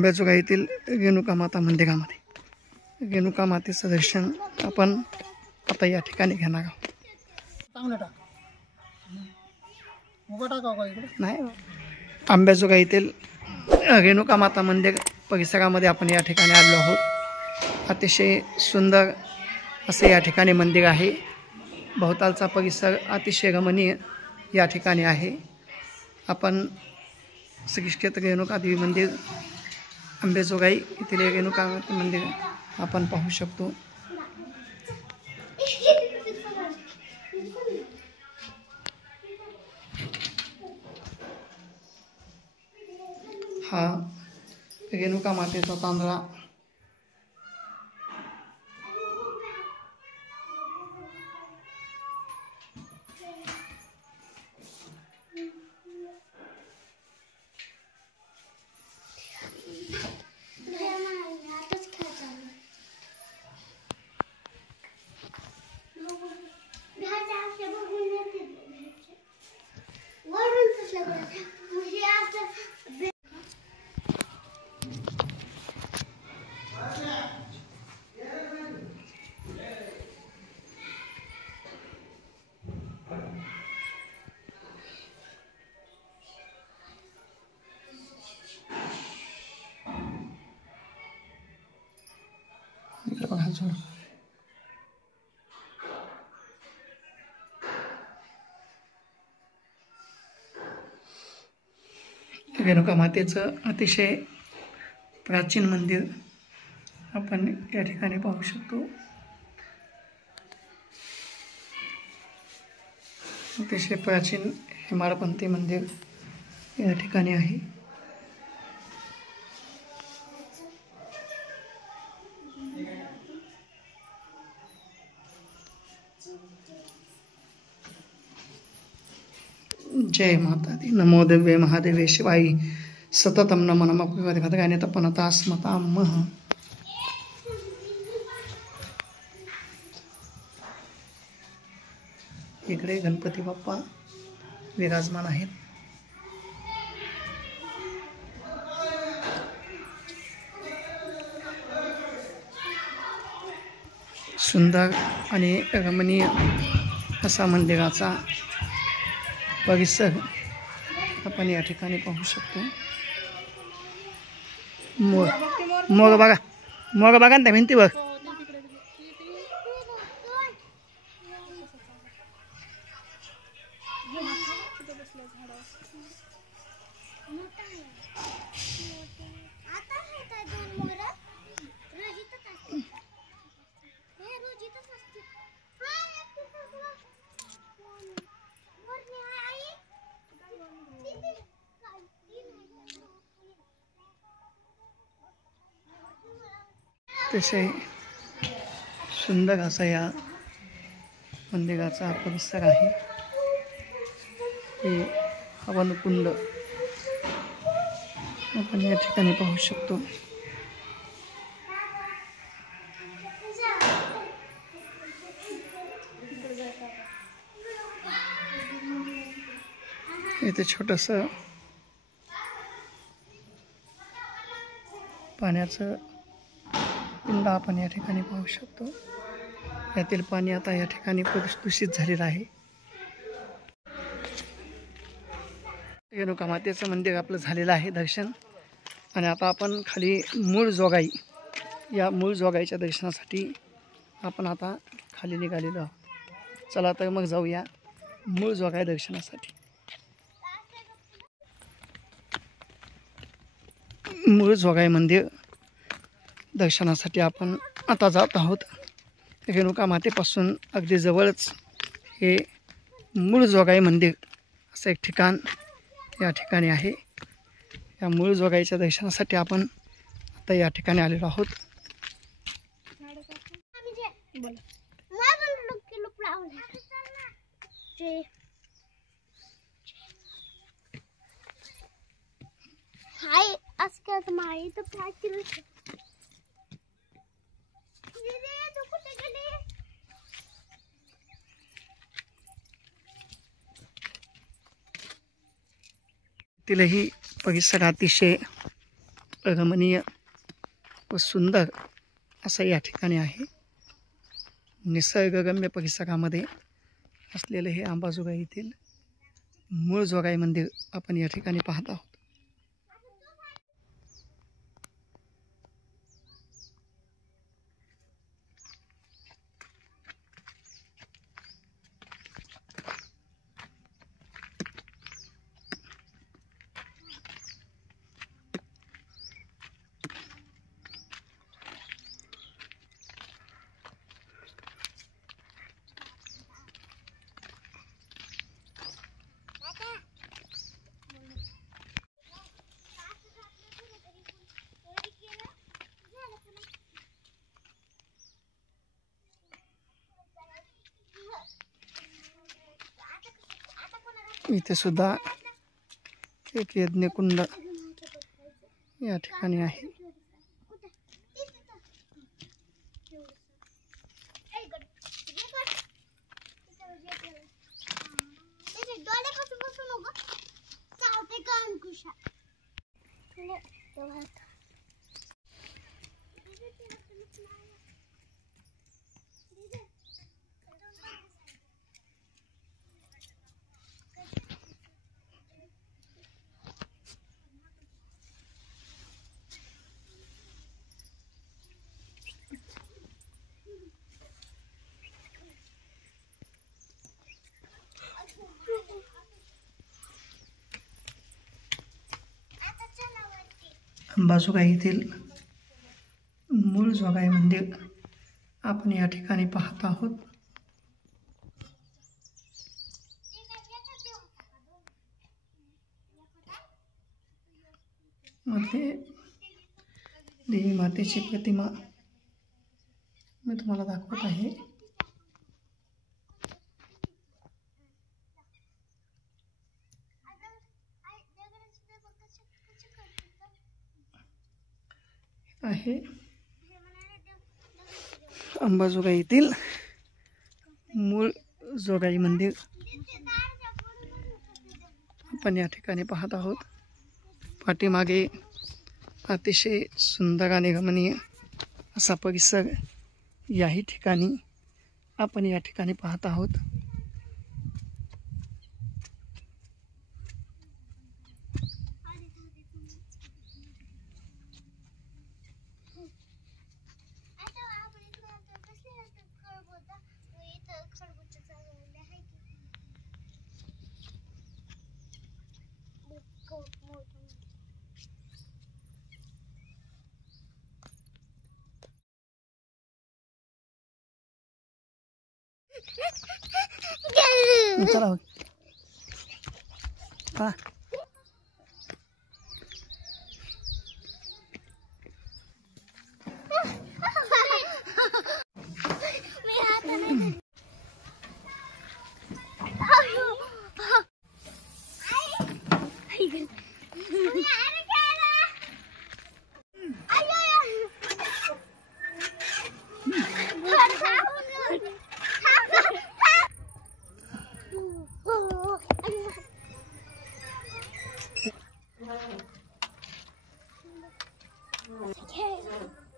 आंब्याजोगाई येथील रेणुका माता मंदिरामध्ये रेणुका मातेचं दर्शन आपण आता या ठिकाणी घेणार आहोत. नाही, आंब्याजोगाई येथील रेणुका माता मंदिर परिसरामध्ये आपण या ठिकाणी आलो आहोत. अतिशय सुंदर असे या ठिकाणी मंदिर आहे. भोवतालचा परिसर अतिशय रमणीय या ठिकाणी आहे. आपण श्री क्षेत्र रेणुका देवी मंदिर आंबेजोगाई येथील रेणुका मंदिर आपण पाहू शकतो. हा रेणुका मातेचा तांदळा रेणुका मातेचं अतिशय प्राचीन मंदिर आपण या ठिकाणी पाहू शकतो. अतिशय प्राचीन हेमाडपंथी मंदिर या ठिकाणी आहे. जय माता दी. नमो दिव्ये महादेवे शिवाई सततम नमो नमः भद्राने तपनता स्मतामः. इकडे गणपती बाप्पा विराजमान आहेत. सुंदर आणि रमणीय असा मंदिराचा परिसर आपण या ठिकाणी पाहू शकतो. मोर बघा, मोर बघा ना त्या भिंतीवर. अतिशय सुंदर असा या मंदिराचा परिसर आहे. हे हवनकुंड आपण या ठिकाणी पाहू शकतो. इथे छोटंसं पाण्याचं पिंड आपण या ठिकाणी पाहू शकतो. यातील पाणी आता या ठिकाणी दूषित झालेलं आहे. रेणुका मातेचं मंदिर आपलं झालेलं आहे दर्शन. आणि आता आपण खाली मूळ जोगाई, या मूळ जोगाईच्या दर्शनासाठी आपण आता खाली निघालेलो आहोत. चला तर मग जाऊया मूळ जोगाई दर्शनासाठी. मूळ जोगाई मंदिर दर्शनासाठी आपण आता जात आहोत. रेणुका मातेपासून अगदी जवळच हे मूळ जोगाई मंदिर असं एक ठिकाण या ठिकाणी आहे. या मूळ जोगाईच्या दर्शनासाठी आपण आता या ठिकाणी आलेलो आहोत. तिलाही परिसर अतिशय रमणीय व सुंदर असं या ठिकाणी आहे. निसर्गरम्य परिसरामध्ये असलेलं हे अंबाजोगाई येथील मूळ जोगाई मंदिर आपण या ठिकाणी पाहत आहोत. इथे सुद्धा एक यज्ञकुंड या ठिकाणी आहे. अंबाजोगाई येथील मूळ जोगाई मंदिर आपण या ठिकाणी पाहत आहोत. मध्ये देवी मातेची प्रतिमा मी तुम्हाला दाखवत आहे. आहे अंबाजोगाई येथील मूळ जोगाई मंदिर आपण या ठिकाणी पाहत आहोत. पाठीमागे अतिशय सुंदर आणि रमणीय असा परिसर याही ठिकाणी आपण या ठिकाणी पाहत आहोत. चला हा Okay.